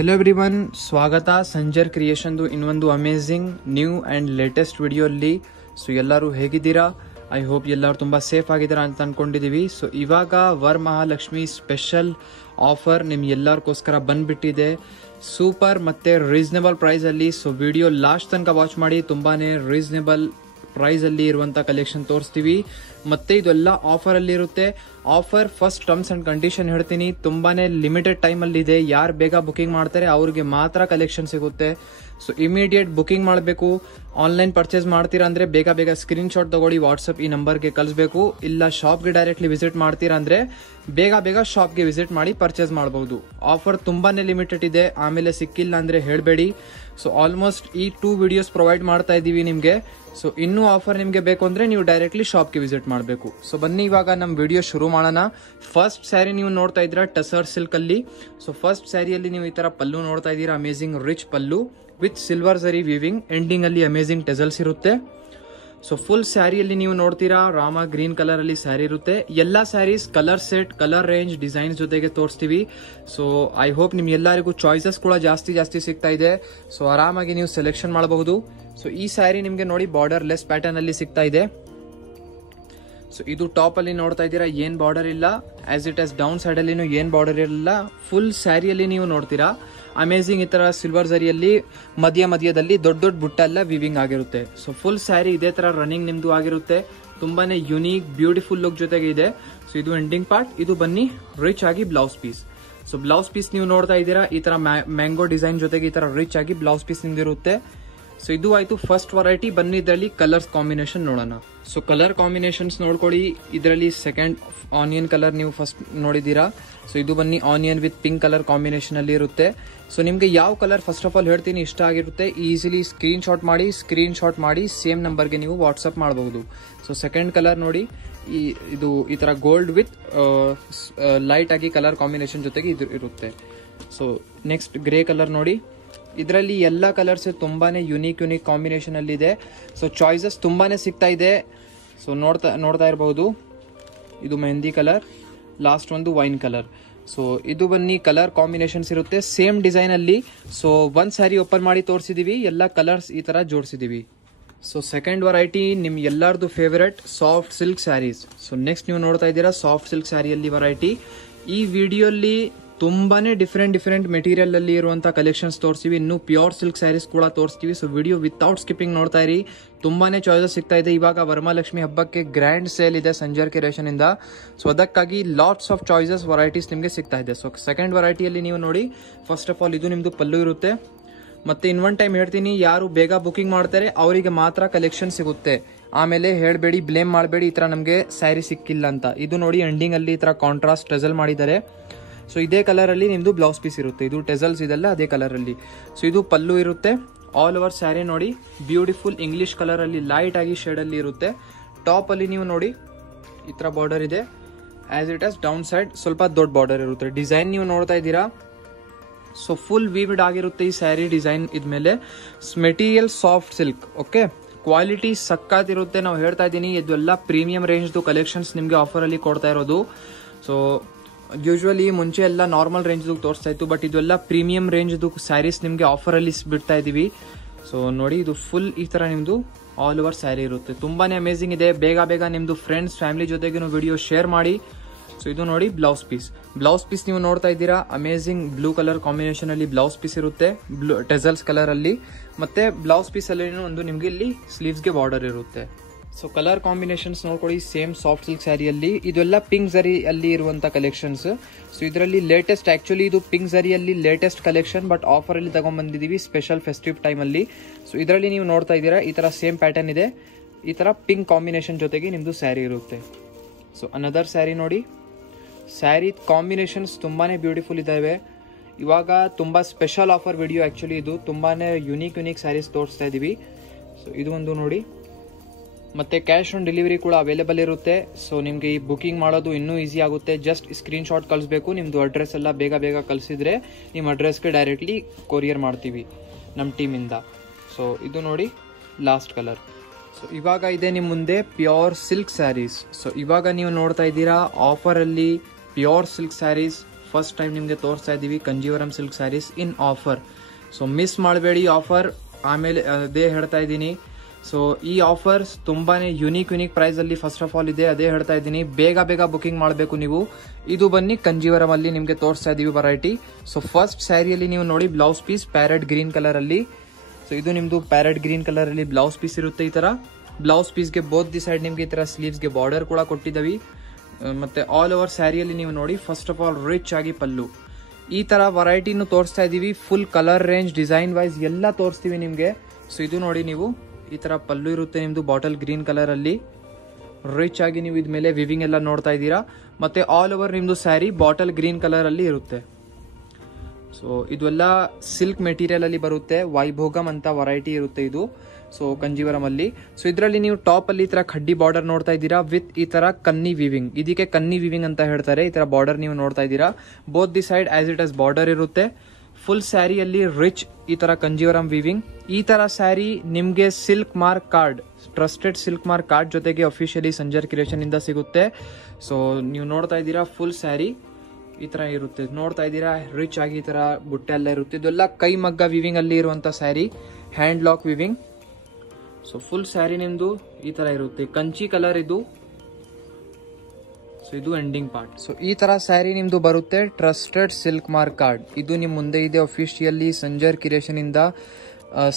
Hello everyone, ಸ್ವಾಗತ ಸಂಜರ್ ಕ್ರಿಯೇಷನ್ದು ಇನ್ನೊಂದು ಅಮೇಝಿಂಗ್ ನ್ಯೂ ಆ್ಯಂಡ್ ಲೇಟೆಸ್ಟ್ ವಿಡಿಯೋಲ್ಲಿ. ಸೊ ಎಲ್ಲರೂ ಹೇಗಿದ್ದೀರಾ? ಐ ಹೋಪ್ ಎಲ್ಲರೂ ತುಂಬ ಸೇಫ್ ಆಗಿದ್ದೀರಾ ಅಂತ ಅಂದ್ಕೊಂಡಿದ್ದೀವಿ. ಸೊ ಇವಾಗ ವರಮಹಾಲಕ್ಷ್ಮಿ ಸ್ಪೆಷಲ್ ಆಫರ್ ನಿಮ್ಗೆಲ್ಲರಿಗೋಸ್ಕರ ಬಂದ್ಬಿಟ್ಟಿದೆ, ಸೂಪರ್ ಮತ್ತು ರೀಸನೇಬಲ್ ಪ್ರೈಸಲ್ಲಿ. ಸೊ ವಿಡಿಯೋ ಲಾಸ್ಟ್ ತನಕ ವಾಚ್ ಮಾಡಿ, ತುಂಬಾ ರೀಸನೇಬಲ್ ಪ್ರೈಸಲ್ಲಿ ಇರುವಂಥ ಕಲೆಕ್ಷನ್ ತೋರಿಸ್ತೀವಿ. ಮತ್ತೆ ಇದೆಲ್ಲ ಆಫರಲ್ಲಿ ಇರುತ್ತೆ. Offer first terms and condition ಹೇಳ್ತೀನಿ, ತುಂಬಾನೇ ಲಿಮಿಟೆಡ್ ಟೈಮಲ್ಲಿ ಇದೆ. ಯಾರು ಬೇಗ ಬುಕಿಂಗ್ ಮಾಡ್ತಾರೆ ಅವ್ರಿಗೆ ಮಾತ್ರ ಕಲೆಕ್ಷನ್ ಸಿಗುತ್ತೆ. ಸೊ ಇಮಿಡಿಯೇಟ್ ಬುಕಿಂಗ್ ಮಾಡಬೇಕು. ಆನ್ಲೈನ್ ಪರ್ಚೇಸ್ ಮಾಡ್ತೀರಾ ಅಂದರೆ ಬೇಗ ಬೇಗ ಸ್ಕ್ರೀನ್ ಶಾಟ್ ತಗೊಳ್ಳಿ, ವಾಟ್ಸಪ್ ಈ ನಂಬರ್ಗೆ ಕಳಿಸ್ಬೇಕು. ಇಲ್ಲ ಶಾಪ್ಗೆ ಡೈರೆಕ್ಟ್ಲಿ ವಿಸಿಟ್ ಮಾಡ್ತೀರಾ ಅಂದರೆ ಬೇಗ ಬೇಗ ಶಾಪ್ಗೆ ವಿಸಿಟ್ ಮಾಡಿ ಪರ್ಚೇಸ್ ಮಾಡಬಹುದು. ಆಫರ್ ತುಂಬಾನೇ ಲಿಮಿಟೆಡ್ ಇದೆ, ಆಮೇಲೆ ಸಿಕ್ಕಿಲ್ಲ ಅಂದರೆ ಹೇಳಬೇಡಿ. ಸೊ ಆಲ್ಮೋಸ್ಟ್ ಈ 2 ವಿಡಿಯೋಸ್ ಪ್ರೊವೈಡ್ ಮಾಡ್ತಾ ಇದ್ದೀವಿ ನಿಮಗೆ. ಸೊ ಇನ್ನೂ ಆಫರ್ ನಿಮಗೆ ಬೇಕು ಅಂದರೆ ನೀವು ಡೈರೆಕ್ಟ್ಲಿ ಶಾಪ್ಗೆ ವಿಸಿಟ್ ಮಾಡಬೇಕು. ಸೊ ಬನ್ನಿ ಇವಾಗ ನಮ್ಮ ವಿಡಿಯೋ ಶುರು ಮಾಡೋಣ. ಫಸ್ಟ್ ಸ್ಯಾರಿ ನೀವು ನೋಡ್ತಾ ಇದ್ದೀರಾ ಟಸರ್ ಸಿಲ್ಕ್ ಅಲ್ಲಿ. ಸೊ ಫಸ್ಟ್ ಸ್ಯಾರಿಯಲ್ಲಿ ನೀವು ಈ ತರ ಪಲ್ಲು ನೋಡ್ತಾ ಇದ್ದೀರಾ, amazing rich pallu with silver zari weaving, ending ಅಲ್ಲಿ ಅಮೇಜಿಂಗ್ ಟೆಸಲ್ಸ್ ಇರುತ್ತೆ. ಸೊ ಫುಲ್ ಸ್ಯಾರಿಯಲ್ಲಿ ನೀವು ನೋಡ್ತೀರಾ ರಾಮ ಗ್ರೀನ್ ಕಲರ್ ಅಲ್ಲಿ ಸ್ಯಾರಿ ಇರುತ್ತೆ. ಎಲ್ಲಾ saris colour set, colour range, designs ಜೊತೆಗೆ ತೋರಿಸ್ತೀವಿ. ಸೊ ಐ ಹೋಪ್ ನಿಮ್ ಎಲ್ಲರಿಗೂ ಚಾಯ್ಸಸ್ ಕೂಡ ಜಾಸ್ತಿ ಸಿಗ್ತಾ ಇದೆ. ಸೊ ಆರಾಮಾಗಿ ನೀವು ಸೆಲೆಕ್ಷನ್ ಮಾಡಬಹುದು. ಸೊ ಈ ಸ್ಯಾರಿ ನಿಮ್ಗೆ ನೋಡಿ ಬಾರ್ಡರ್ ಲೆಸ್ ಪ್ಯಾಟರ್ನ್ ಅಲ್ಲಿ ಸಿಗ್ತಾ ಇದೆ. ಸೊ ಇದು ಟಾಪ್ ಅಲ್ಲಿ ನೋಡ್ತಾ ಇದ್ದೀರಾ, ಏನ್ ಬಾರ್ಡರ್ ಇಲ್ಲ. As it as down side ಅಲ್ಲಿ ಏನ್ ಬಾರ್ಡರ್ ಇರಲ್ಲ. ಫುಲ್ ಸ್ಯಾರಿಯಲ್ಲಿ ನೀವು ನೋಡ್ತೀರಾ ಅಮೇಜಿಂಗ್ ಈ ತರ ಸಿಲ್ವರ್ ಝರಿಯಲ್ಲಿ ಮಧ್ಯದಲ್ಲಿ ದೊಡ್ಡ ಬುಟ್ಟ ಎಲ್ಲ ವಿವಿಂಗ್ ಆಗಿರುತ್ತೆ. ಸೊ ಫುಲ್ ಸ್ಯಾರಿ ಇದೇ ತರ ರನ್ನಿಂಗ್ ನಿಮ್ದು ಆಗಿರುತ್ತೆ. ತುಂಬಾನೇ ಯುನೀಕ್ ಬ್ಯೂಟಿಫುಲ್ ಲುಕ್ ಜೊತೆಗೆ ಇದೆ. ಸೊ ಇದು ಎಂಡಿಂಗ್ ಪಾರ್ಟ್. ಇದು ಬನ್ನಿ ರಿಚ್ ಆಗಿ blouse piece. So blouse piece ನೀವು ನೋಡ್ತಾ ಇದ್ದೀರಾ, ಈ ತರ ಮ್ಯಾಂಗೋ ಡಿಸೈನ್ ಜೊತೆಗೆ ಈ ತರ ರಿಚ್ ಆಗಿ ಬ್ಲೌಸ್ ಪೀಸ್ ನಿಮ್ದಿರುತ್ತೆ. ಸೊ ಇದು ಆಯ್ತು ಫಸ್ಟ್ ವೆರೈಟಿ. ಬನ್ನಿ ಇದರಲ್ಲಿ ಕಲರ್ಸ್ ಕಾಂಬಿನೇಷನ್ ನೋಡೋಣ. ಸೊ ಕಲರ್ ಕಾಂಬಿನೇಷನ್ಸ್ ನೋಡ್ಕೊಳ್ಳಿ. ಇದರಲ್ಲಿ ಸೆಕೆಂಡ್ ಆನಿಯನ್ ಕಲರ್ ನೀವು ಫಸ್ಟ್ ನೋಡಿದ್ದೀರಾ. ಸೊ ಇದು ಬನ್ನಿ onion with pink colour combination ಅಲ್ಲಿ ಇರುತ್ತೆ. ಸೊ ನಿಮ್ಗೆ ಯಾವ ಕಲರ್ ಫಸ್ಟ್ ಆಫ್ ಆಲ್ ಹೇಳ್ತೀನಿ ಇಷ್ಟ ಆಗಿರುತ್ತೆ, ಈಸಿಲಿ ಸ್ಕ್ರೀನ್ ಶಾಟ್ ಮಾಡಿ ಸೇಮ್ ನಂಬರ್ಗೆ ನೀವು ವಾಟ್ಸಪ್ ಮಾಡಬಹುದು. ಸೊ ಸೆಕೆಂಡ್ ಕಲರ್ ನೋಡಿ, ಇದು ಈ ತರ ಗೋಲ್ಡ್ ವಿತ್ ಲೈಟ್ ಆಗಿ ಕಲರ್ ಕಾಂಬಿನೇಷನ್ ಜೊತೆಗೆ ಇದು ಇರುತ್ತೆ. ಸೊ ನೆಕ್ಸ್ಟ್ ಗ್ರೇ ಕಲರ್ ನೋಡಿ, ಇದರಲ್ಲಿ ಎಲ್ಲ ಕಲರ್ಸ್ ತುಂಬಾನೇ ಯುನೀಕ್ ಕಾಂಬಿನೇಷನ್ ಅಲ್ಲಿ ಇದೆ. ಸೊ ಚಾಯ್ಸಸ್ ತುಂಬಾನೇ ಸಿಗ್ತಾ ಇದೆ. ಸೊ ನೋಡ್ತಾ ಇರಬಹುದು. ಇದು ಮೆಹಂದಿ ಕಲರ್, ಲಾಸ್ಟ್ ಒಂದು ವೈನ್ ಕಲರ್. ಸೊ ಇದು ಬನ್ನಿ ಕಲರ್ ಕಾಂಬಿನೇಷನ್ಸ್ ಇರುತ್ತೆ ಸೇಮ್ ಡಿಸೈನ್ ಅಲ್ಲಿ. ಸೊ ಒಂದ್ ಸ್ಯಾರಿ ಓಪನ್ ಮಾಡಿ ತೋರಿಸಿದೀವಿ, ಎಲ್ಲ ಕಲರ್ಸ್ ಈ ತರ ಜೋಡಿಸಿದೀವಿ. ಸೊ ಸೆಕೆಂಡ್ ವೆರೈಟಿ ನಿಮ್ ಎಲ್ಲರದು favourite soft silk sarees. So next ನೀವು ನೋಡ್ತಾ ಇದ್ದೀರಾ ಸಾಫ್ಟ್ ಸಿಲ್ಕ್ ಸ್ಯಾರಿಯಲ್ಲಿ ವೆರೈಟಿ. ಈ ವಿಡಿಯೋಲಿ ತುಂಬಾನೇ ಡಿಫರೆಂಟ್ ಮೆಟೀರಿಯಲ್ ಅಲ್ಲಿ ಇರುವಂತ ಕಲೆಕ್ಷನ್ಸ್ ತೋರಿಸ್ತೀವಿ. ಇನ್ನು ಪ್ಯೂರ್ ಸಿಲ್ಕ್ ಸ್ಯಾರೀಸ್ ಕೂಡ ತೋರಿಸ್ತೀವಿ. ಸೊ ವಿಡಿಯೋ ವಿತೌಟ್ ಸ್ಕಿಪ್ಪಿಂಗ್ ನೋಡ್ತಾ ಇರಿ. ತುಂಬಾನೇ ಚಾಯ್ಸಸ್ ಸಿಗ್ತಾ ಇದೆ. ಇವಾಗ ವರಮಹಾಲಕ್ಷ್ಮಿ ಹಬ್ಬಕ್ಕೆ ಗ್ರ್ಯಾಂಡ್ ಸೇಲ್ ಇದೆ ಸಂಜರ್ ಕ್ರಿಯೇಷನ್ ಇಂದ. ಸೊ ಅದಕ್ಕಾಗಿ ಲಾಟ್ಸ್ ಆಫ್ ಚಾಯ್ಸಸ್ ವೆರೈಟೀಸ್ ನಿಮಗೆ ಸಿಗ್ತಾ ಇದೆ. ಸೊ ಸೆಕೆಂಡ್ ವೆರೈಟಿಯಲ್ಲಿ ನೀವು ನೋಡಿ, ಫಸ್ಟ್ ಆಫ್ ಆಲ್ ಇದು ನಿಮ್ದು ಪಲ್ಲು ಇರುತ್ತೆ. ಮತ್ತೆ ಇನ್ನೊಂದ್ ಟೈಮ್ ಹೇಳ್ತೀನಿ, ಯಾರು ಬೇಗ ಬುಕಿಂಗ್ ಮಾಡ್ತಾರೆ ಅವರಿಗೆ ಮಾತ್ರ ಕಲೆಕ್ಷನ್ ಸಿಗುತ್ತೆ. ಆಮೇಲೆ ಹೇಳ್ಬೇಡಿ, ಬ್ಲೇಮ್ ಮಾಡಬೇಡಿ ಈ ತರ ನಮಗೆ ಸ್ಯಾರಿ ಸಿಕ್ಕಿಲ್ಲ ಅಂತ. ಇದು ನೋಡಿ ಎಂಡಿಂಗ್ ಅಲ್ಲಿ ಈ ತರ ಕಾಂಟ್ರಾಸ್ಟ್ ಟೆಸಲ್ ಮಾಡಿದ್ದಾರೆ. ಸೊ ಇದೇ ಕಲರ್ ಅಲ್ಲಿ ನಿಮ್ದು ಬ್ಲೌಸ್ ಪೀಸ್ ಇರುತ್ತೆ. ಇದು ಟೆಸಲ್ಸ್ ಇದೆಲ್ಲ ಅದೇ ಕಲರ್ ಅಲ್ಲಿ. ಸೊ ಇದು ಪಲ್ಲು ಇರುತ್ತೆ. ಆಲ್ ಓವರ್ ಸ್ಯಾರಿ ನೋಡಿ ಬ್ಯೂಟಿಫುಲ್ ಇಂಗ್ಲಿಷ್ ಕಲರ್ ಅಲ್ಲಿ ಲೈಟ್ ಆಗಿ ಶೇಡ್ ಅಲ್ಲಿ ಇರುತ್ತೆ. ಟಾಪ್ ಅಲ್ಲಿ ನೀವು ನೋಡಿ ಈ ತರ ಬಾರ್ಡರ್ ಇದೆ. As it as down side ಸ್ವಲ್ಪ ದೊಡ್ಡ ಬಾರ್ಡರ್ ಇರುತ್ತೆ. ಡಿಸೈನ್ ನೀವು ನೋಡ್ತಾ ಇದ್ದೀರಾ. ಸೊ ಫುಲ್ ವೀವ್ಡ್ ಆಗಿರುತ್ತೆ ಈ ಸ್ಯಾರಿ ಡಿಸೈನ್. ಇದ್ಮೇಲೆ material soft silk, okay, quality ಸಕ್ಕತ್ತಿರುತ್ತೆ. ನಾವು ಹೇಳ್ತಾ ಇದ್ದೀನಿ, ಇದೆಲ್ಲ ಪ್ರೀಮಿಯಂ ರೇಂಜ್ದು ಕಲೆಕ್ಷನ್ಸ್ ನಿಮಗೆ ಆಫರ್ ಅಲ್ಲಿ ಕೊಡ್ತಾ ಇರೋದು. ಸೊ ಯೂಶುವಲಿ ಮುಂಚೆ ಎಲ್ಲ ನಾರ್ಮಲ್ ರೇಂಜ್ ತೋರಿಸ್ತಾ ಇತ್ತು, ಬಟ್ ಇದೆಲ್ಲ ಪ್ರೀಮಿಯಂ ರೇಂಜ್ ಸ್ಯಾರೀಸ್ ನಿಮಗೆ ಆಫರ್ ಅಲ್ಲಿ ಬಿಡ್ತಾ ಇದೀವಿ. ಸೊ ನೋಡಿ ಇದು ಫುಲ್ ಈ ತರ ನಿಮ್ದು ಆಲ್ ಓವರ್ ಸ್ಯಾರಿ ಇರುತ್ತೆ. ತುಂಬಾನೇ ಅಮೇಜಿಂಗ್ ಇದೆ. ಬೇಗ ನಿಮ್ದು ಫ್ರೆಂಡ್ಸ್ ಫ್ಯಾಮಿಲಿ ಜೊತೆಗೆ ವಿಡಿಯೋ ಶೇರ್ ಮಾಡಿ. ಸೊ ಇದು ನೋಡಿ ಬ್ಲೌಸ್ ಪೀಸ್ ನೀವು ನೋಡ್ತಾ ಇದ್ದೀರಾ. ಅಮೇಜಿಂಗ್ ಬ್ಲೂ ಕಲರ್ ಕಾಂಬಿನೇಷನ್ ಅಲ್ಲಿ ಬ್ಲೌಸ್ ಪೀಸ್ ಇರುತ್ತೆ, ಬ್ಲೂ ಟೆಸಲ್ಸ್ ಕಲರ್ ಅಲ್ಲಿ. ಮತ್ತೆ ಬ್ಲೌಸ್ ಪೀಸ್ ಅಲ್ಲಿ ಒಂದು ನಿಮ್ಗೆ ಇಲ್ಲಿ ಸ್ಲೀವ್ಸ್ ಗೆ ಬಾರ್ಡರ್ ಇರುತ್ತೆ. ಸೊ ಕಲರ್ ಕಾಂಬಿನೇಷನ್ಸ್ ನೋಡ್ಕೊಳ್ಳಿ ಸೇಮ್ ಸಾಫ್ಟ್ ಸಿಲ್ಕ್ ಸ್ಯಾರಿಯಲ್ಲಿ. ಇದೆಲ್ಲ ಪಿಂಕ್ ಝರಿ ಅಲ್ಲಿ ಇರುವಂತ ಕಲೆಕ್ಷನ್ಸ್. ಸೊ ಇದರಲ್ಲಿ ಲೇಟೆಸ್ಟ್, ಆಕ್ಚುಲಿ ಇದು ಪಿಂಕ್ ಝರಿಯಲ್ಲಿ ಲೇಟೆಸ್ಟ್ ಕಲೆಕ್ಷನ್, ಬಟ್ ಆಫರ್ ಅಲ್ಲಿ ತಗೊಂಡ್ಬಂದಿದೀವಿ ಸ್ಪೆಷಲ್ ಫೆಸ್ಟಿವ್ ಟೈಮ್ ಅಲ್ಲಿ. ಸೊ ಇದರಲ್ಲಿ ನೀವು ನೋಡ್ತಾ ಇದ್ದೀರಾ ಈ ತರ ಸೇಮ್ ಪ್ಯಾಟರ್ನ್ ಇದೆ. ಈ ತರ ಪಿಂಕ್ ಕಾಂಬಿನೇಷನ್ ಜೊತೆಗೆ ನಿಮ್ದು ಸ್ಯಾರಿ ಇರುತ್ತೆ. ಸೊ ಅನದರ್ ಸ್ಯಾರಿ ನೋಡಿ, ಸ್ಯಾರಿ ಕಾಂಬಿನೇಷನ್ಸ್ ತುಂಬಾನೇ ಬ್ಯೂಟಿಫುಲ್ ಇದಾವೆ. ಇವಾಗ ತುಂಬಾ ಸ್ಪೆಷಲ್ ಆಫರ್ ವಿಡಿಯೋ ಆಕ್ಚುಲಿ. ಇದು ತುಂಬಾನೇ ಯುನೀಕ್ ಸ್ಯಾರೀಸ್ ತೋರಿಸ್ತಾ ಇದೀವಿ. ಸೊ ಇದು ಒಂದು ನೋಡಿ. ಮತ್ತೆ ಕ್ಯಾಶ್ ಆನ್ ಡೆಲಿವರಿ ಕೂಡ ಅವೈಲೇಬಲ್ ಇರುತ್ತೆ. ಸೊ ನಿಮ್ಗೆ ಈ ಬುಕಿಂಗ್ ಮಾಡೋದು ಇನ್ನೂ ಈಸಿ ಆಗುತ್ತೆ. ಜಸ್ಟ್ ಸ್ಕ್ರೀನ್ ಶಾಟ್ ಕಳಿಸ್ಬೇಕು. ನಿಮ್ದು ಅಡ್ರೆಸ್ ಎಲ್ಲ ಬೇಗ ಕಳಿಸಿದ್ರೆ ನಿಮ್ಮ ಅಡ್ರೆಸ್ಗೆ ಡೈರೆಕ್ಟ್ಲಿ ಕೊರಿಯರ್ ಮಾಡ್ತೀವಿ ನಮ್ಮ ಟೀಮಿಂದ. ಸೊ ಇದು ನೋಡಿ ಲಾಸ್ಟ್ ಕಲರ್. ಸೊ ಇವಾಗ ಇದೆ ನಿಮ್ಮ ಮುಂದೆ ಪ್ಯೂರ್ ಸಿಲ್ಕ್ ಸ್ಯಾರೀಸ್. ಸೊ ಇವಾಗ ನೀವು ನೋಡ್ತಾ ಇದ್ದೀರಾ ಆಫರ್ ಅಲ್ಲಿ pure silk saris first time ನಿಮಗೆ ತೋರಿಸ್ತಾ ಇದ್ದೀವಿ Kanjeevaram silk saris in offer. So miss ಮಾಡಬೇಡಿ ಆಫರ್. ಆಮೇಲೆ ಅದೇ ಹೇಳ್ತಾ ಇದ್ದೀನಿ, ಸೊ ಈ ಆಫರ್ಸ್ ತುಂಬಾನೇ ಯುನೀಕ್ ಪ್ರೈಸ್ ಅಲ್ಲಿ ಫಸ್ಟ್ ಆಫ್ ಆಲ್ ಇದೆ. ಅದೇ ಹೇಳ್ತಾ ಇದ್ದೀನಿ, ಬೇಗ ಬುಕಿಂಗ್ ಮಾಡಬೇಕು ನೀವು. ಇದು ಬನ್ನಿ ಕಂಜೀವರಂ ಅಲ್ಲಿ ನಿಮಗೆ ತೋರಿಸ್ತಾ ಇದೀವಿ ವೆರೈಟಿ. ಸೊ ಫಸ್ಟ್ ಸ್ಯಾರಿಯಲ್ಲಿ ನೀವು ನೋಡಿ blouse piece parrot green colour ಅಲ್ಲಿ. ಸೊ ಇದು ನಿಮ್ದು ಪ್ಯಾರೆಟ್ ಗ್ರೀನ್ ಕಲರ್ ಅಲ್ಲಿ ಬ್ಲೌಸ್ ಪೀಸ್ ಇರುತ್ತೆ. ಈ ತರ ಬ್ಲೌಸ್ ಪೀಸ್ಗೆ ಬೋತ್ ದಿ ಸೈಡ್ ನಿಮ್ಗೆ ಈ ತರ ಸ್ಲೀವ್ಸ್ಗೆ ಬಾರ್ಡರ್ ಕೂಡ ಕೊಟ್ಟಿದ್ದೀವಿ. ಮತ್ತೆ ಆಲ್ ಓವರ್ ಸ್ಯಾರಿಯಲ್ಲಿ ನೀವು ನೋಡಿ ಫಸ್ಟ್ ಆಫ್ ಆಲ್ ರಿಚ್ ಆಗಿ ಪಲ್ಲು. ಈ ತರ ವೆರೈಟಿನೂ ತೋರಿಸ್ತಾ ಇದೀವಿ. Full colour range design wise ಎಲ್ಲ ತೋರಿಸ್ತೀವಿ ನಿಮ್ಗೆ. ಸೊ ಇದು ನೋಡಿ, ನೀವು ಈ ತರ ಪಲ್ಲು ಇರುತ್ತೆ ನಿಮ್ದು ಬಾಟಲ್ ಗ್ರೀನ್ ಕಲರ್ ಅಲ್ಲಿ. ರಿಚ್ ಆಗಿ ನೀವು ಇದ್ಮೇಲೆ ವಿವಿಂಗ್ ಎಲ್ಲ ನೋಡ್ತಾ ಇದ್ದೀರಾ. ಮತ್ತೆ ಆಲ್ ಓವರ್ ನಿಮ್ದು ಸ್ಯಾರಿ ಬಾಟಲ್ ಗ್ರೀನ್ ಕಲರ್ ಅಲ್ಲಿ ಇರುತ್ತೆ. ಸೊ ಇದೆಲ್ಲ ಸಿಲ್ಕ್ ಮೆಟೀರಿಯಲ್ ಅಲ್ಲಿ ಬರುತ್ತೆ. ವೈಭೋಗಂ ಅಂತ ವೆರೈಟಿ ಇರುತ್ತೆ ಇದು. ಸೊ ಕಂಜೀವರಂ ಅಲ್ಲಿ. ಸೊ ಇದರಲ್ಲಿ ನೀವು ಟಾಪ್ ಅಲ್ಲಿ ಈ ತರ ಖಡ್ಡಿ ಬಾರ್ಡರ್ ನೋಡ್ತಾ ಇದ್ದೀರಾ ವಿತ್ ಈ ತರ ಕನ್ನಿ ವಿವಿಂಗ್. ಇದಕ್ಕೆ ಕನ್ನಿ ವಿವಿಂಗ್ ಅಂತ ಹೇಳ್ತಾರೆ. ಈ ತರ ಬಾರ್ಡರ್ ನೀವು ನೋಡ್ತಾ ಇದ್ದೀರಾ. Both the side as it as border ಇರುತ್ತೆ. ಫುಲ್ ಸ್ಯಾರಿಯಲ್ಲಿ ರಿಚ್ ಈ ತರ ಕಂಜೀವರಂ ವಿವಿಂಗ್. ಈ ತರ ಸ್ಯಾರಿ ನಿಮ್ಗೆ silk mark card, trusted silk mark card ಜೊತೆಗೆ ಅಫಿಷಿಯಲಿ ಸಂಜರ್ ಕ್ರಿಯೇಷನ್ ಇಂದ ಸಿಗುತ್ತೆ. ಸೊ ನೀವು ನೋಡ್ತಾ ಇದ್ದೀರಾ ಫುಲ್ ಸ್ಯಾರಿ ಈ ತರ ಇರುತ್ತೆ. ನೋಡ್ತಾ ಇದ್ದೀರಾ ರಿಚ್ ಆಗಿ ಈ ತರ ಬುಟ್ಟೆ ಎಲ್ಲ ಇರುತ್ತೆ. ಇದೆಲ್ಲ ಕೈ ಮಗ್ಗ ವಿವಿಂಗ್ ಅಲ್ಲಿ ಇರುವಂತ sari, hand lock viewing. So full sari ನಿಮ್ದು ಈ ತರ ಇರುತ್ತೆ. ಕಂಚಿ ಕಲರ್ ಇದು. ಸೊ ಇದು ಎಂಡಿಂಗ್ ಪಾರ್ಟ್. ಸೊ ಈ ತರ ಸ್ಯಾರಿ ನಿಮ್ದು ಬರುತ್ತೆ. ಟ್ರಸ್ಟೆಡ್ ಸಿಲ್ಕ್ ಮಾರ್ಕ್ ಕಾರ್ಡ್ ಇದು ನಿಮ್ ಮುಂದೆ ಇದೆ. ಅಫಿಷಿಯಲಿ ಸಂಜರ್ ಕ್ರಿಯೇಷನ್ ಇಂದ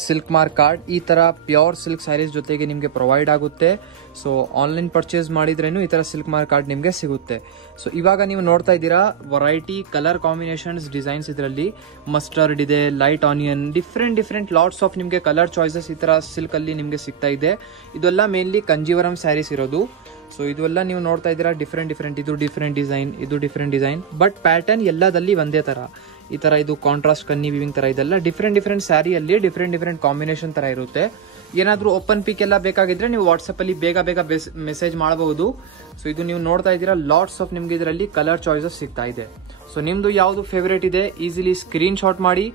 ಸಿಲ್ಕ್ ಮಾರ್ಕ್ ಕಾರ್ಡ್ ಈ ತರ ಪ್ಯೂರ್ ಸಿಲ್ಕ್ ಸ್ಯಾರೀಸ್ ಜೊತೆಗೆ ನಿಮ್ಗೆ ಪ್ರೊವೈಡ್ ಆಗುತ್ತೆ. ಸೊ ಆನ್ಲೈನ್ ಪರ್ಚೇಸ್ ಮಾಡಿದ್ರೇನು ಈ ತರ ಸಿಲ್ಕ್ ಮಾರ್ಕ್ ಕಾರ್ಡ್ ನಿಮ್ಗೆ ಸಿಗುತ್ತೆ. ಸೊ ಇವಾಗ ನೀವು ನೋಡ್ತಾ ಇದ್ದೀರಾ ವೆರೈಟಿ ಕಲರ್ ಕಾಂಬಿನೇಷನ್ಸ್ ಡಿಸೈನ್ಸ್. ಇದರಲ್ಲಿ ಮಸ್ಟರ್ಡ್ ಇದೆ, light onion, different lots of ನಿಮ್ಗೆ ಕಲರ್ ಚಾಯ್ಸಸ್ ಈ ತರ ಸಿಲ್ಕ್ ಅಲ್ಲಿ ನಿಮ್ಗೆ ಸಿಗ್ತಾ ಇದೆ. ಇದೆಲ್ಲ ಮೇನ್ಲಿ ಕಂಜೀವರಂ ಸ್ಯಾರೀಸ್ ಇರೋದು. ಸೊ ಇದೆಲ್ಲ ನೀವು ನೋಡ್ತಾ ಇದ್ದೀರಾ ಡಿಫ್ರೆಂಟ್ ಇದು ಡಿಫ್ರೆಂಟ್ ಡಿಸೈನ್, ಇದು ಡಿಫ್ರೆಂಟ್ ಡಿಸೈನ್, ಬಟ್ ಪ್ಯಾಟರ್ನ್ ಎಲ್ಲದಲ್ಲಿ ಒಂದೇ ತರ. ಈ ತರ ಇದು ಕಾಂಟ್ರಾಸ್ಟ್ ಕನ್ನಿ ವಿವಿಂಗ್ ತರ ಇದೆಲ್ಲ ಡಿಫ್ರೆಂಟ್ ಸ್ಯಾರಿಯಲ್ಲಿ ಡಿಫ್ರೆಂಟ್ ಕಾಂಬಿನೇಷನ್ ತರ ಇರುತ್ತೆ. ಏನಾದ್ರೂ ಓಪನ್ ಪಿಕ್ ಎಲ್ಲ ಬೇಕಾಗಿದ್ರೆ ನೀವು ವಾಟ್ಸ್ಆಪ್ ಅಲ್ಲಿ ಬೇಗ ಮೆಸೇಜ್ ಮಾಡಬಹುದು. ಸೊ ಇದು ನೀವು ನೋಡ್ತಾ ಇದ್ದೀರಾ ಲಾಟ್ಸ್ ಆಫ್ ನಿಮ್ಗೆ ಇದರಲ್ಲಿ ಕಲರ್ ಚಾಯ್ಸಸ್ ಸಿಗ್ತಾ ಇದೆ. ಸೊ ನಿಮ್ದು ಯಾವ್ದು ಫೇವರೇಟ್ ಇದೆ ಈಸಿಲಿ ಸ್ಕ್ರೀನ್ ಶಾಟ್ ಮಾಡಿ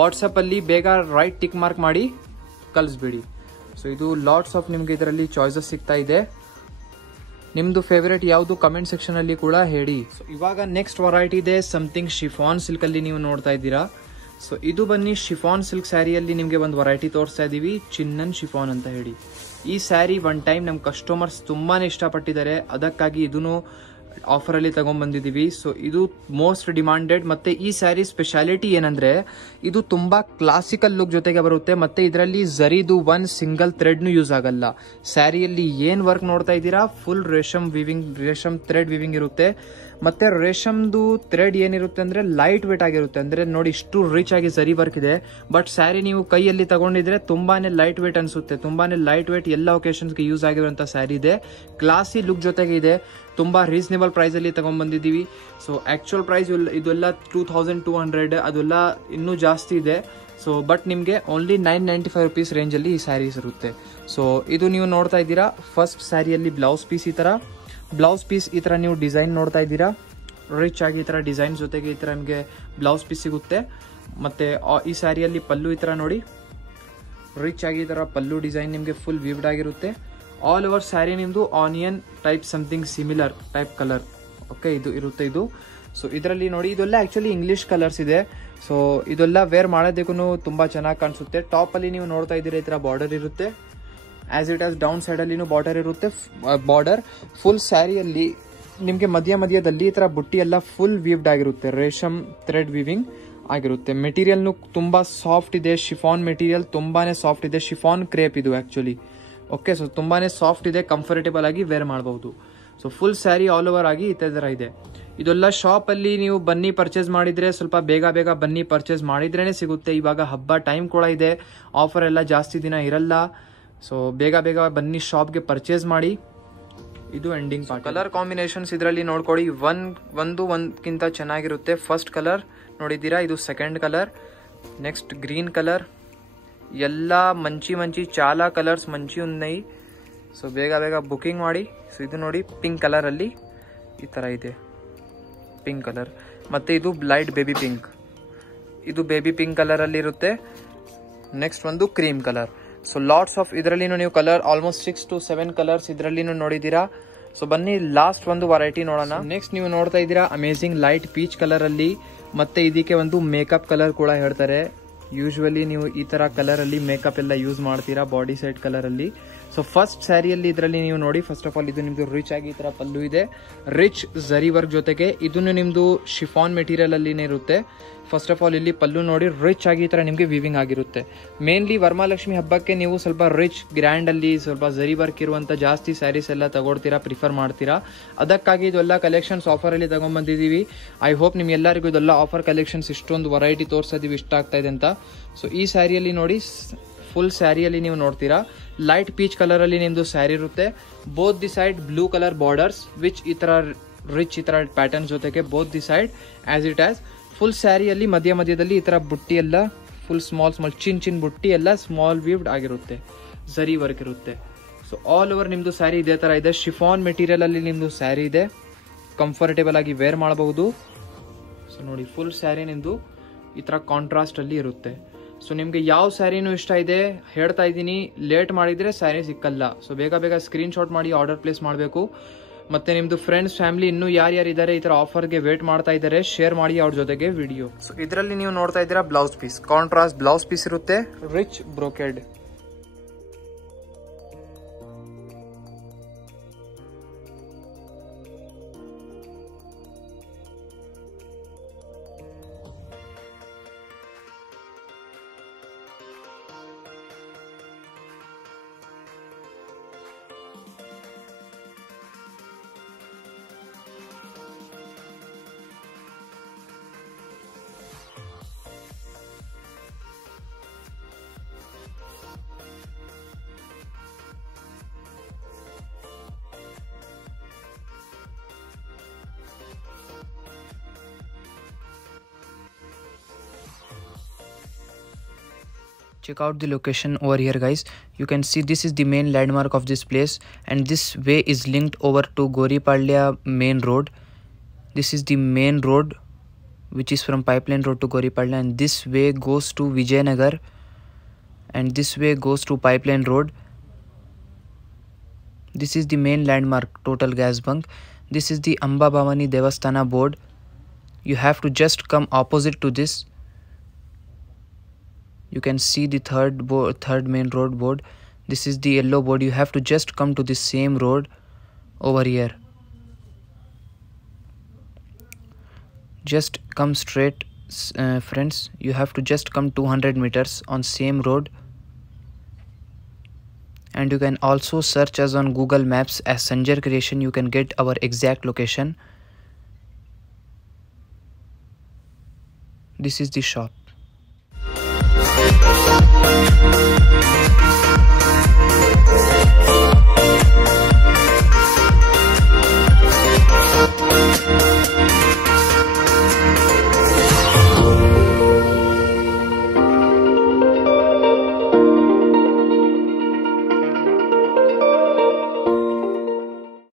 ವಾಟ್ಸ್ಆಪ್ ಅಲ್ಲಿ ಬೇಗ ರೈಟ್ ಟಿಕ್ ಮಾರ್ಕ್ ಮಾಡಿ ಕಳಿಸ್ಬಿಡಿ. ಸೊ ಇದು ಲಾಟ್ಸ್ ಆಫ್ ನಿಮ್ಗೆ ಇದರಲ್ಲಿ ಚಾಯ್ಸಸ್ ಸಿಗ್ತಾ ಇದೆ. ನಿಮ್ದು ಫೇವರೇಟ್ ಯಾವುದು ಕಮೆಂಟ್ ಸೆಕ್ಷನ್ ಅಲ್ಲಿ ಕೂಡ ಹೇಳಿ. ಸೊ ಇವಾಗ ನೆಕ್ಸ್ಟ್ ವೆರೈಟಿ ಇದೆ ಸಮಥಿಂಗ್ ಶಿಫಾನ್ ಸಿಲ್ಕ್ ಅಲ್ಲಿ ನೀವು ನೋಡ್ತಾ ಇದ್ದೀರಾ. ಸೊ ಇದು ಬನ್ನಿ ಶಿಫಾನ್ ಸಿಲ್ಕ್ ಸ್ಯಾರಿಯಲ್ಲಿ ನಿಮ್ಗೆ ಒಂದು ವೆರೈಟಿ ತೋರಿಸ್ತಾ ಇದೀವಿ, ಚಿನ್ನನ್ ಶಿಫಾನ್ ಅಂತ ಹೇಳಿ. ಈ ಸ್ಯಾರಿ ಒನ್ ಟೈಮ್ ನಮ್ ಕಸ್ಟಮರ್ಸ್ ತುಂಬಾನೇ ಇಷ್ಟಪಟ್ಟಿದ್ದಾರೆ. ಅದಕ್ಕಾಗಿ ಇದನ್ನು ಆಫರ್ ಅಲ್ಲಿ ತಗೊಂಡ್ಬಂದಿದೀವಿ. ಸೊ ಇದು ಮೋಸ್ಟ್ ಡಿಮಾಂಡೆಡ್. ಮತ್ತೆ ಈ ಸ್ಯಾರಿ ಸ್ಪೆಷಾಲಿಟಿ ಏನಂದ್ರೆ ಇದು ತುಂಬಾ ಕ್ಲಾಸಿಕಲ್ ಲುಕ್ ಜೊತೆಗೆ ಬರುತ್ತೆ. ಮತ್ತೆ ಇದರಲ್ಲಿ ಝರಿದು ಒನ್ ಸಿಂಗಲ್ ಥ್ರೆಡ್ ಯೂಸ್ ಆಗಲ್ಲ. ಸ್ಯಾರಿಯಲ್ಲಿ ಏನ್ ವರ್ಕ್ ನೋಡ್ತಾ ಇದ್ದೀರಾ ಫುಲ್ ರೇಷಮ್ ಥ್ರೆಡ್ ವಿವಿಂಗ್ ಇರುತ್ತೆ. ಮತ್ತೆ ರೇಷಮ್ದು ಥ್ರೆಡ್ ಏನಿರುತ್ತೆ ಅಂದ್ರೆ ಲೈಟ್ ವೇಟ್ ಆಗಿರುತ್ತೆ. ಅಂದ್ರೆ ನೋಡಿ ಇಷ್ಟು ರಿಚ್ ಆಗಿ ಝರಿ ವರ್ಕ್ ಇದೆ. ಬಟ್ ಸ್ಯಾರಿ ನೀವು ಕೈಯಲ್ಲಿ ತಗೊಂಡಿದ್ರೆ ತುಂಬಾನೇ ಲೈಟ್ ವೇಟ್ ಅನ್ಸುತ್ತೆ. ತುಂಬಾನೇ ಲೈಟ್ ವೇಟ್ ಎಲ್ಲ ಒಕೇಶನ್ಸ್ಗೆ ಯೂಸ್ ಆಗಿರುವಂತ ಸ್ಯಾರಿ ಇದೆ. ಕ್ಲಾಸಿ ಲುಕ್ ಜೊತೆಗೆ ಇದೆ. ತುಂಬಾ ರೀಸನೇಬಲ್ ಪ್ರೈಸ್ ಅಲ್ಲಿ ತಗೊಂಡ್ಬಂದಿದ್ದೀವಿ. ಸೊ ಆಕ್ಚುಯಲ್ ಪ್ರೈಸ್ ಇದೆಲ್ಲ 2200, ಅದೆಲ್ಲ ಇನ್ನೂ ಜಾಸ್ತಿ ಇದೆ. ಸೊ ಬಟ್ ನಿಮಗೆ ಓನ್ಲಿ 995 ರುಪೀಸ್ ರೇಂಜ್ ಅಲ್ಲಿ ಈ ಸ್ಯಾರೀಸ್ ಇರುತ್ತೆ. ಸೊ ಇದು ನೀವು ನೋಡ್ತಾ ಇದ್ದೀರಾ ಫಸ್ಟ್ ಸ್ಯಾರಿಯಲ್ಲಿ ಬ್ಲೌಸ್ ಪೀಸ್ ಈ ತರ ನೀವು ಡಿಸೈನ್ ನೋಡ್ತಾ ಇದ್ದೀರಾ. ರಿಚ್ ಆಗಿ ಈ ತರ ಡಿಸೈನ್ ಜೊತೆಗೆ ಈ ತರ ನಿಮಗೆ ಬ್ಲೌಸ್ ಪೀಸ್ ಸಿಗುತ್ತೆ. ಮತ್ತೆ ಈ ಸ್ಯಾರಿಯಲ್ಲಿ ಪಲ್ಲು ಈ ತರ ನೋಡಿ ರಿಚ್ ಆಗಿ ಈ ತರ ಪಲ್ಲು ಡಿಸೈನ್ ನಿಮಗೆ ಫುಲ್ ವಿವ್ಡ್ ಆಗಿರುತ್ತೆ. ಆಲ್ ಓವರ್ ಸ್ಯಾರಿ ನಿಮ್ದು onion type something similar type colour okay ಇದು ಇರುತ್ತೆ ಇದು. ಸೊ ಇದರಲ್ಲಿ ನೋಡಿ ಇದೆಲ್ಲ ಆಕ್ಚುಲಿ ಇಂಗ್ಲಿಷ್ ಕಲರ್ಸ್ ಇದೆ. ಸೊ ಇದೆಲ್ಲ ವೇರ್ ಮಾಡೋದಕ್ಕೂ ತುಂಬಾ ಚೆನ್ನಾಗಿ ಕಾಣಿಸುತ್ತೆ. ಟಾಪ್ ಅಲ್ಲಿ ನೀವು ನೋಡ್ತಾ ಇದ್ದೀರಾ ಈ ತರ ಬಾರ್ಡರ್ ಇರುತ್ತೆ. As it as down side ಅಲ್ಲಿ ಬಾರ್ಡರ್ ಇರುತ್ತೆ. ಬಾರ್ಡರ್ ಫುಲ್ ಸ್ಯಾರಿಯಲ್ಲಿ ನಿಮ್ಗೆ ಮಧ್ಯದಲ್ಲಿ ಈ ತರ ಬುಟ್ಟಿ ಎಲ್ಲ ಫುಲ್ ವೀವ್ಡ್ ಆಗಿರುತ್ತೆ. ರೇಷಮ್ ಥ್ರೆಡ್ ವಿವಿಂಗ್ ಆಗಿರುತ್ತೆ. ಮೆಟೀರಿಯಲ್ ತುಂಬಾ ಸಾಫ್ಟ್ ಇದೆ. ಶಿಫಾನ್ ಮೆಟೀರಿಯಲ್ ತುಂಬಾನೇ ಸಾಫ್ಟ್ ಇದೆ. ಶಿಫಾನ್ ಕ್ರೇಪ್ ಇದು ಆಕ್ಚುಲಿ ಓಕೆ. ಸೊ ತುಂಬಾನೇ ಸಾಫ್ಟ್ ಇದೆ, ಕಂಫರ್ಟೇಬಲ್ ಆಗಿ ವೇರ್ ಮಾಡಬಹುದು. So full sari all over ಆಗಿ ಈ ತರ ಇದೆ. ಇದೆಲ್ಲ ಶಾಪ್ ಅಲ್ಲಿ ನೀವು ಬನ್ನಿ ಪರ್ಚೇಸ್ ಮಾಡಿದ್ರೆ ಸ್ವಲ್ಪ ಬೇಗ ಬನ್ನಿ ಪರ್ಚೇಸ್ ಮಾಡಿದ್ರೇನೆ ಸಿಗುತ್ತೆ. ಇವಾಗ ಹಬ್ಬ ಟೈಮ್ ಕೂಡ ಇದೆ. ಆಫರ್ ಎಲ್ಲ ಜಾಸ್ತಿ ದಿನ ಇರಲ್ಲ. ಸೊ ಬೇಗ ಬನ್ನಿ ಶಾಪ್ಗೆ ಪರ್ಚೇಸ್ ಮಾಡಿ. ಇದು ಎಂಡಿಂಗ್ ಪಾರ್ಟ್. ಕಲರ್ ಕಾಂಬಿನೇಷನ್ಸ್ ಇದರಲ್ಲಿ ನೋಡ್ಕೊಳ್ಳಿ. ಒಂದಕ್ಕಿಂತ ಚೆನ್ನಾಗಿರುತ್ತೆ. ಫಸ್ಟ್ ಕಲರ್ ನೋಡಿದ್ದೀರಾ, ಇದು second colour, next green colour, ಎಲ್ಲ ಮಂಚಿ ಚಾಲಾ ಕಲರ್ಸ್ ಮಂಚಿ ಉನ್ನೈ. ಸೊ ಬೇಗ ಬುಕಿಂಗ್ ಮಾಡಿ. ಸೊ ಇದು ನೋಡಿ ಪಿಂಕ್ ಕಲರ್ ಅಲ್ಲಿ ಈ ತರ ಇದೆ, ಪಿಂಕ್ ಕಲರ್. ಮತ್ತೆ ಇದು ಲೈಟ್ ಬೇಬಿ ಪಿಂಕ್, ಇದು ಬೇಬಿ ಪಿಂಕ್ ಕಲರ್ ಅಲ್ಲಿ ಇರುತ್ತೆ. ನೆಕ್ಸ್ಟ್ ಒಂದು cream colour. So lots of ಇದರಲ್ಲಿ ನೀವು ಕಲರ್ ಆಲ್ಮೋಸ್ಟ್ 6 to 7 ಕಲರ್ಸ್ ಇದರಲ್ಲಿ ನೋಡಿದ್ದೀರಾ. ಸೊ ಬನ್ನಿ ಲಾಸ್ಟ್ ಒಂದು ವೆರೈಟಿ ನೋಡೋಣ. ನೆಕ್ಸ್ಟ್ ನೀವು ನೋಡ್ತಾ ಇದ್ದೀರಾ ಅಮೇಜಿಂಗ್ ಲೈಟ್ ಪೀಚ್ ಕಲರ್ ಅಲ್ಲಿ, ಮತ್ತೆ ಇದಕ್ಕೆ ಒಂದು ಮೇಕಪ್ ಕಲರ್ ಕೂಡ ಹೇಳ್ತಾರೆ. ಯೂಶುವಲಿ ನೀವು ಈ ತರ ಕಲರ್ ಅಲ್ಲಿ ಮೇಕಪ್ ಎಲ್ಲ ಯೂಸ್ ಮಾಡ್ತೀರಾ ಬಾಡಿ ಸೈಡ್ ಕಲರ್ ಅಲ್ಲಿ. ಸೊ ಫಸ್ಟ್ ಸ್ಯಾರಿಯಲ್ಲಿ ಇದರಲ್ಲಿ ನೀವು ನೋಡಿ, ಫಸ್ಟ್ ಆಫ್ ಆಲ್ ಇದು ನಿಮ್ದು ರಿಚ್ ಆಗಿ ಈ ತರ ಪಲ್ಲು ಇದೆ, ರಿಚ್ ಝರಿ ವರ್ಕ್ ಜೊತೆಗೆ ಇದನ್ನು ನಿಮ್ದು ಶಿಫಾನ್ ಮೆಟೀರಿಯಲ್ ಅಲ್ಲಿನೇ ಇರುತ್ತೆ. ಫಸ್ಟ್ ಆಫ್ ಆಲ್ ಇಲ್ಲಿ ಪಲ್ಲು ನೋಡಿ ರಿಚ್ ಆಗಿ ಈ ತರ ನಿಮಗೆ ವಿವಿಂಗ್ ಆಗಿರುತ್ತೆ. ಮೇನ್ಲಿ ವರಮಹಾಲಕ್ಷ್ಮಿ ಹಬ್ಬಕ್ಕೆ ನೀವು ಸ್ವಲ್ಪ ರಿಚ್ ಗ್ರ್ಯಾಂಡ್ ಅಲ್ಲಿ ಸ್ವಲ್ಪ ಝರಿ ವರ್ಕ್ ಇರುವಂತ ಜಾಸ್ತಿ ಸ್ಯಾರೀಸ್ ಎಲ್ಲ ತಗೊಳ್ತೀರಾ, ಪ್ರಿಫರ್ ಮಾಡ್ತೀರಾ. ಅದಕ್ಕಾಗಿ ಇದೆಲ್ಲ ಕಲೆಕ್ಷನ್ಸ್ ಆಫರ್ ಅಲ್ಲಿ ತಗೊಂಡ್ಬಂದಿದೀವಿ. ಐ ಹೋಪ್ ನಿಮ್ಗೆಲ್ಲರಿಗೂ ಇದೆಲ್ಲ ಆಫರ್ ಕಲೆಕ್ಷನ್ಸ್ ಇಷ್ಟೊಂದು ವೆರೈಟಿ ತೋರಿಸಿದೀವಿ ಇಷ್ಟ ಆಗ್ತಾ ಇದೆ ಅಂತ. ಸೊ ಈ ಸ್ಯಾರಿಯಲ್ಲಿ ನೋಡಿ, ಫುಲ್ ಸ್ಯಾರಿಯಲ್ಲಿ ನೀವು ನೋಡ್ತೀರಾ ಲೈಟ್ ಪೀಚ್ ಕಲರ್ ಅಲ್ಲಿ ನಿಮ್ದು ಸ್ಯಾರಿ ಇರುತ್ತೆ. Both the side blue colour borders which ಈ ತರ ರಿಚ್ ಈ ತರ ಪ್ಯಾಟರ್ನ್ ಜೊತೆಗೆ both the side as it as. Full ಸ್ಯಾರಿಯಲ್ಲಿ ಮಧ್ಯದಲ್ಲಿ ಈ ತರ ಬುಟ್ಟಿ ಎಲ್ಲ ಫುಲ್ ಸ್ಮಾಲ್ ಚಿನ್ ಬುಟ್ಟಿ ಎಲ್ಲ ಸ್ಮಾಲ್ ವೀವ್ಡ್ ಆಗಿರುತ್ತೆ, ಝರಿ ವರ್ಕ್ ಇರುತ್ತೆ. ಸೊ ಆಲ್ ಓವರ್ ನಿಮ್ದು ಸ್ಯಾರಿ ಇದೇ ತರ ಇದೆ. ಶಿಫಾನ್ ಮೆಟೀರಿಯಲ್ ಅಲ್ಲಿ ನಿಮ್ದು ಸ್ಯಾರಿ ಇದೆ, ಕಂಫರ್ಟೇಬಲ್ ಆಗಿ ವೇರ್ ಮಾಡಬಹುದು. ಸೊ ನೋಡಿ ಫುಲ್ ಸ್ಯಾರಿ ನಿಮ್ದು ಈ ತರ ಕಾಂಟ್ರಾಸ್ಟ್ ಅಲ್ಲಿ ಇರುತ್ತೆ. ಸೊ ನಿಮ್ಗೆ ಯಾವ ಸ್ಯಾರಿನೂ ಇಷ್ಟ ಇದೆ ಹೇಳ್ತಾ ಇದ್ದೀನಿ, ಲೇಟ್ ಮಾಡಿದ್ರೆ ಸ್ಯಾರಿ ಸಿಕ್ಕಲ್ಲ. ಸೊ ಬೇಗ ಸ್ಕ್ರೀನ್ ಶಾಟ್ ಮಾಡಿ ಆರ್ಡರ್ ಪ್ಲೇಸ್ ಮಾಡಬೇಕು. ಮತ್ತೆ ನಿಮ್ದು ಫ್ರೆಂಡ್ಸ್ ಫ್ಯಾಮಿಲಿ ಇನ್ನೂ ಯಾರ್ಯಾರಿದ್ದಾರೆ ಈ ತರ ಆಫರ್ಗೆ ವೇಟ್ ಮಾಡ್ತಾ ಇದ್ದಾರೆ, ಶೇರ್ ಮಾಡಿ ಅವ್ರ ಜೊತೆಗೆ ವಿಡಿಯೋ. ಸೊ ಇದರಲ್ಲಿ ನೀವು ನೋಡ್ತಾ ಇದ್ದೀರಾ blouse piece, contrast blouse piece ಇರುತ್ತೆ, rich brocade. Check out the location over here guys. You can see this is the main landmark of this place, and this way is linked over to Goripalya main road. This is the main road which is from Pipeline Road to Goripalya, and this way goes to Vijayanagar, and this way goes to Pipeline Road. This is the main landmark, total gas bunk. This is the Amba Bhavani Devasthana board. You have to just come opposite to this. You can see the third main road board. This is the yellow board. You have to just come to the same road over here. Just come straight, friends. You have to just come 200 meters on same road. And you can also search us on Google Maps as Sanjar Creation. You can get our exact location. This is the shop.